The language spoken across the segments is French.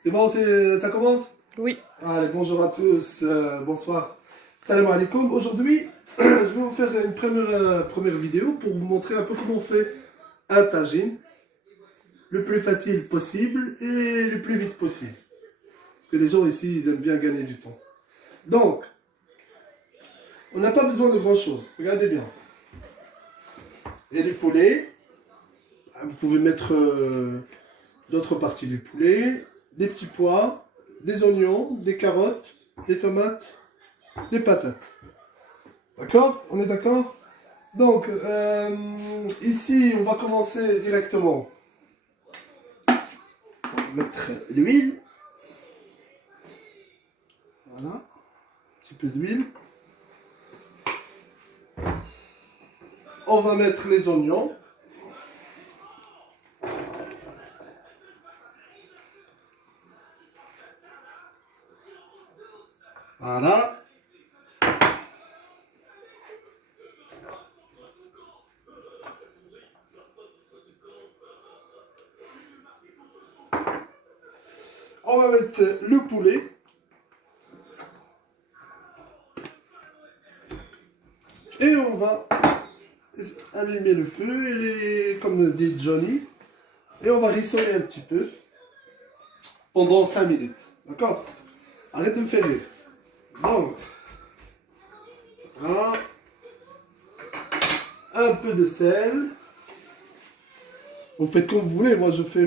C'est bon, ça commence? Oui. Allez, bonjour à tous, bonsoir. Salam alaikum. Aujourd'hui, je vais vous faire une première vidéo pour vous montrer un peu comment on fait un tagine le plus facile possible et le plus vite possible. Parce que les gens ici, ils aiment bien gagner du temps. Donc, on n'a pas besoin de grand chose. Regardez bien. Il y a du poulet. Vous pouvez mettre d'autres parties du poulet, des petits pois, des oignons, des carottes, des tomates, des patates. D'accord? On est d'accord? Donc, ici, on va commencer directement. On va mettre l'huile. Voilà. Un petit peu d'huile. On va mettre les oignons. Voilà. On va mettre le poulet. Et on va allumer le feu, et comme dit Johnny. Et on va rissoler un petit peu pendant 5 minutes. D'accord? Arrête de me faire rire. Donc, voilà. Un peu de sel. Vous faites comme vous voulez. Moi, je fais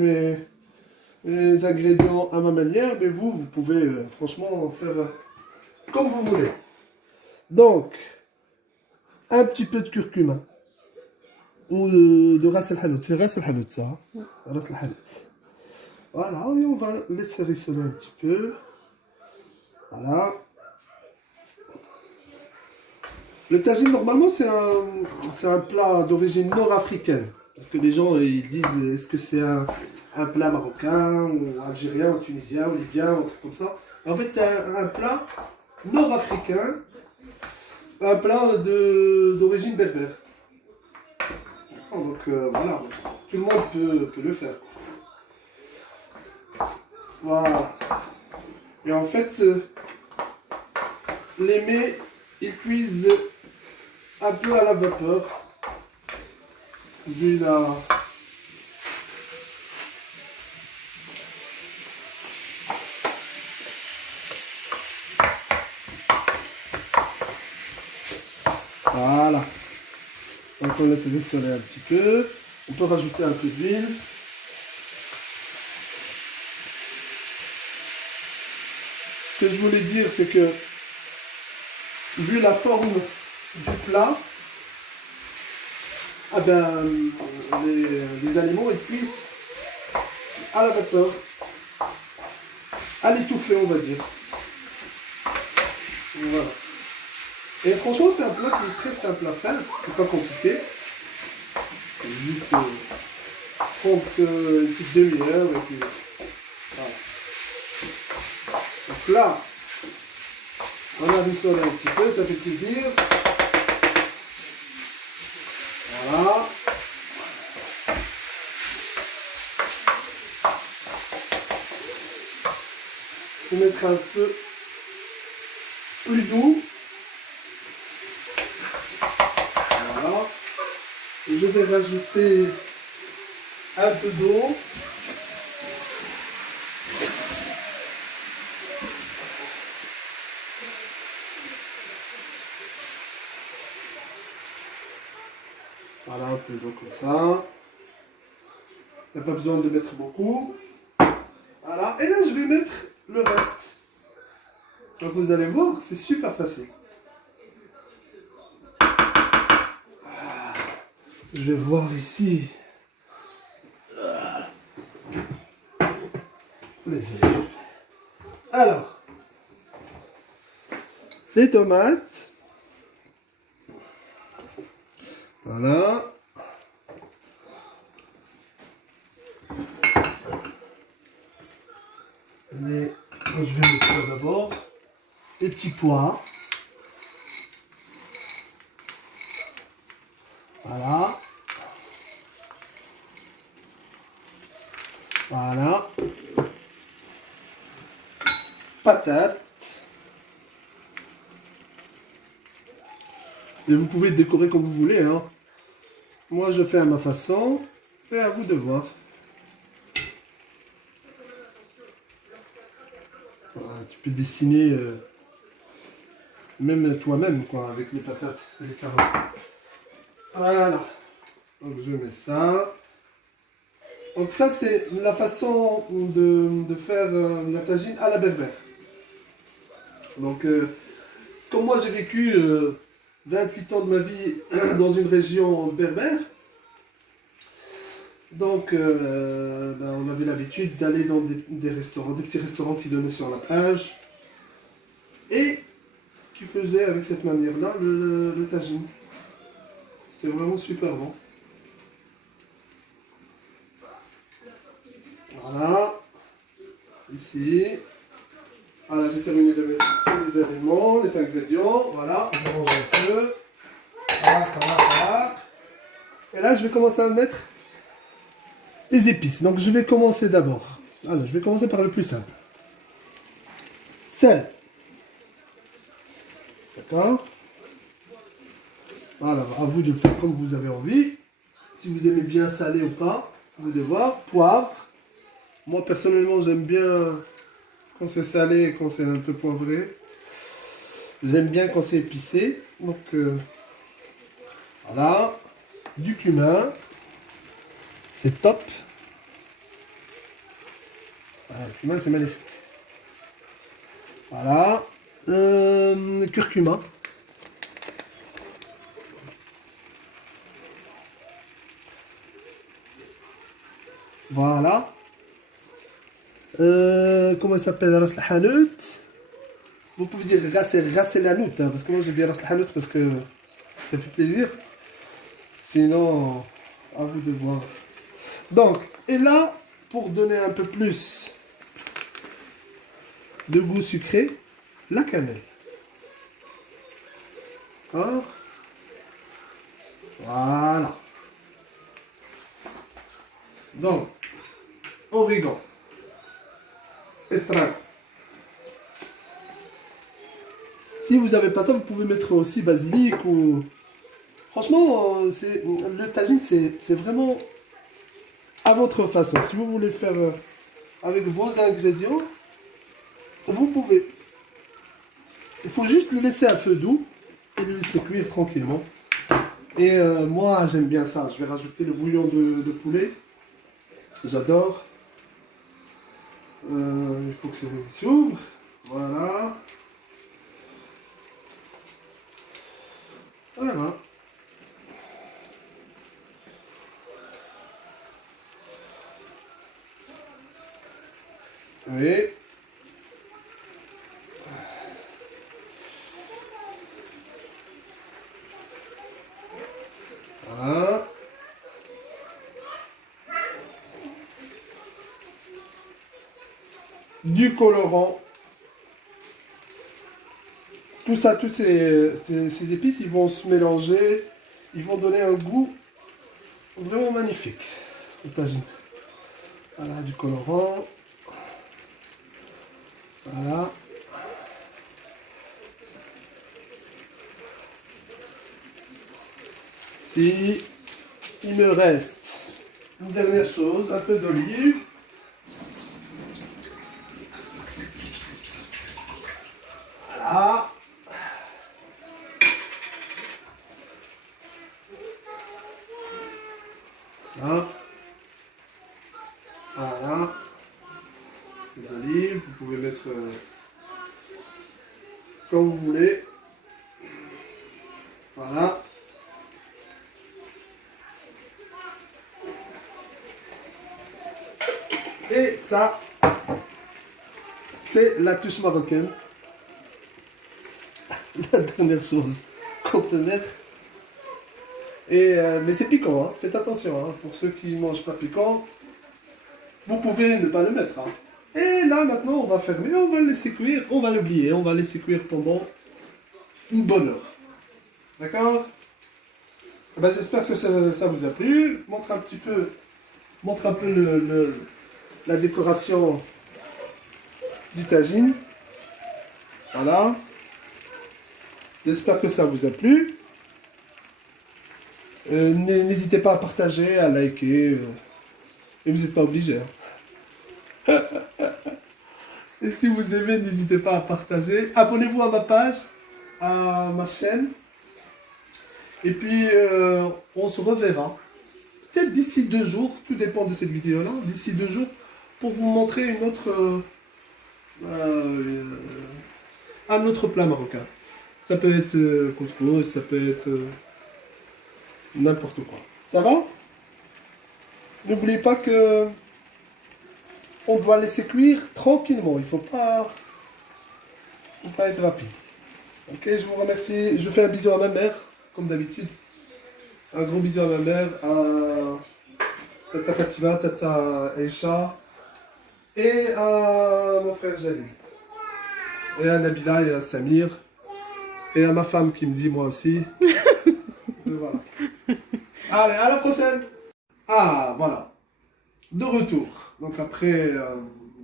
mes ingrédients à ma manière. Mais vous pouvez franchement faire comme vous voulez. Donc, un petit peu de curcuma. Ou de ras el hanout. C'est ras el hanout, ça. Ras el hanout. Voilà. Et on va laisser rissoler un petit peu. Voilà. Le tagine, normalement, c'est un plat d'origine nord-africaine. Parce que les gens, ils disent, est-ce que c'est un plat marocain, ou algérien, ou tunisien, ou libyen, ou un truc comme ça. En fait, c'est un plat nord-africain, un plat d'origine berbère. Donc, voilà, tout le monde peut le faire. Voilà. Et en fait, les mets, ils cuisent un peu à la vapeur, vu la... Voilà. Donc on laisse rissoler un petit peu. On peut rajouter un peu d'huile. Ce que je voulais dire, c'est que, vu la forme du plat, ah ben, les aliments ils cuisent à la vapeur, à l'étouffée, on va dire. Voilà. Et franchement, c'est un plat qui est très simple à faire, c'est pas compliqué. C'est juste prendre une petite demi-heure et puis voilà. Donc là, on a rissolé un petit peu, ça fait plaisir. Voilà. Je vais mettre un feu plus doux. Voilà. Et je vais rajouter un peu d'eau. Voilà, un peu d'eau comme ça. Il n'y a pas besoin de mettre beaucoup. Voilà. Et là, je vais mettre le reste. Donc vous allez voir, c'est super facile. Je vais voir ici. Alors, les tomates. Voilà. Je vais mettre ça d'abord. Les petits pois. Voilà. Voilà. patates. Et vous pouvez décorer comme vous voulez, hein. Moi, je fais à ma façon. Et à vous de voir. Voilà, tu peux dessiner même toi-même, quoi, avec les patates et les carottes. Voilà. Donc, je mets ça. Donc, ça, c'est la façon de faire la tagine à la berbère. Donc, comme moi, j'ai vécu 28 ans de ma vie dans une région berbère. Donc, on avait l'habitude d'aller dans des restaurants, des petits restaurants qui donnaient sur la plage et qui faisaient avec cette manière-là le tagine. C'était vraiment super bon. Voilà. Ici. Voilà, j'ai terminé de mettre tous les éléments, les ingrédients. Voilà, on mélange un peu. Voilà, voilà. Et là, je vais commencer à mettre les épices. Donc, je vais commencer d'abord. Alors, je vais commencer par le plus simple. Sel. D'accord? Voilà, à vous de faire comme vous avez envie. Si vous aimez bien salé ou pas, vous devez voir. Poivre. Moi, personnellement, j'aime bien quand c'est salé et quand c'est un peu poivré. J'aime bien quand c'est épicé. Donc, voilà. Du cumin. C'est top. Voilà, le cumin, c'est magnifique. Voilà. Curcuma. Voilà. Comment ça s'appelle? Ras el Hanout. Vous pouvez dire ras el Hanout, hein, parce que moi je dis ras el Hanout parce que ça fait plaisir. Sinon, à vous de voir. Donc, et là, pour donner un peu plus de goût sucré, la cannelle. D'accord? Voilà. Donc, origan, estragon. Si vous n'avez pas ça, vous pouvez mettre aussi basilic ou... Franchement, le tagine, c'est vraiment à votre façon. Si vous voulez faire avec vos ingrédients, vous pouvez. Il faut juste le laisser à feu doux et le laisser cuire tranquillement. Et moi, j'aime bien ça. Je vais rajouter le bouillon de poulet. J'adore. Il faut que ça s'ouvre. Voilà. Voilà. Oui. Voilà. Du colorant. Tout ça, toutes ces épices, ils vont se mélanger. Ils vont donner un goût vraiment magnifique au tagine. Voilà, du colorant. Voilà. Si il me reste une dernière chose, un peu d'olive. Voilà. Voilà. Voilà. Les olives, vous pouvez mettre comme vous voulez. Voilà. Et ça, c'est la touche marocaine. La dernière chose qu'on peut mettre. Et, mais c'est piquant, hein. Faites attention, hein. Pour ceux qui ne mangent pas piquant, vous pouvez ne pas le mettre. Hein. Et là, maintenant, on va fermer, on va le laisser cuire, on va l'oublier, on va laisser cuire pendant une bonne heure. D'accord? Ben, j'espère que ça vous a plu. Montre un peu la décoration du tagine. Voilà. J'espère que ça vous a plu. N'hésitez pas à partager, à liker. Et vous n'êtes pas obligé. Hein. Et si vous aimez, n'hésitez pas à partager. Abonnez-vous à ma page, à ma chaîne. Et puis, on se reverra. Peut-être d'ici 2 jours, tout dépend de cette vidéo-là, d'ici 2 jours, pour vous montrer une autre, un autre plat marocain. Ça peut être couscous, ça peut être n'importe quoi. Ça va? N'oubliez pas que on doit laisser cuire tranquillement. Il faut pas être rapide. Ok, je vous remercie. Je fais un bisou à ma mère, comme d'habitude. Un gros bisou à ma mère, à Tata Fatima, Tata Aisha et à mon frère Jalil. Et à Nabila et à Samir. Et à ma femme qui me dit moi aussi. Voilà. Allez, à la prochaine. Ah, voilà. De retour. Donc après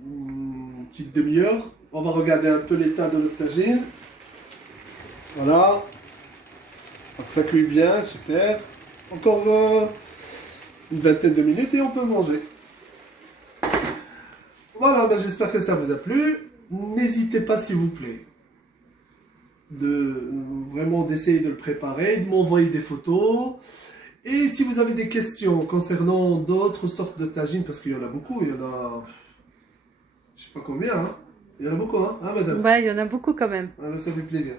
une petite demi-heure, on va regarder un peu l'état de notre tagine. Voilà. Donc ça cuit bien, super. Encore une vingtaine de minutes et on peut manger. Voilà, ben j'espère que ça vous a plu. N'hésitez pas s'il vous plaît vraiment d'essayer de le préparer, de m'envoyer des photos. Et si vous avez des questions concernant d'autres sortes de tagines, parce qu'il y en a beaucoup, il y en a, je sais pas combien, hein. Il y en a beaucoup, hein, madame? Ouais, il y en a beaucoup quand même. Ah, ça fait plaisir.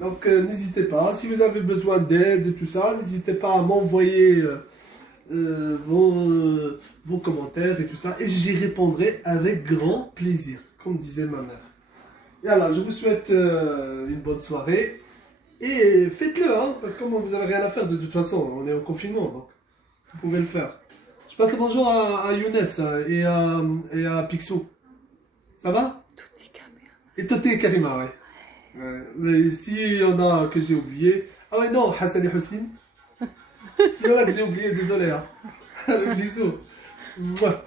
Donc n'hésitez pas, si vous avez besoin d'aide et tout ça, n'hésitez pas à m'envoyer vos commentaires et tout ça, et j'y répondrai avec grand plaisir, comme disait ma mère. Et alors, je vous souhaite une bonne soirée. Et faites-le, hein. Comme vous n'avez rien à faire de toute façon, on est au confinement, donc vous pouvez le faire. Je passe le bonjour à Younes et à Picsou. Ça va? Tout est caméra. Et Toté et Karima, ouais. Mais s'il y en a que j'ai oublié... Ah ouais, non, Hassan et Hussein. S'il y en a que j'ai oublié, désolé. Hein. Bisous. Mouah.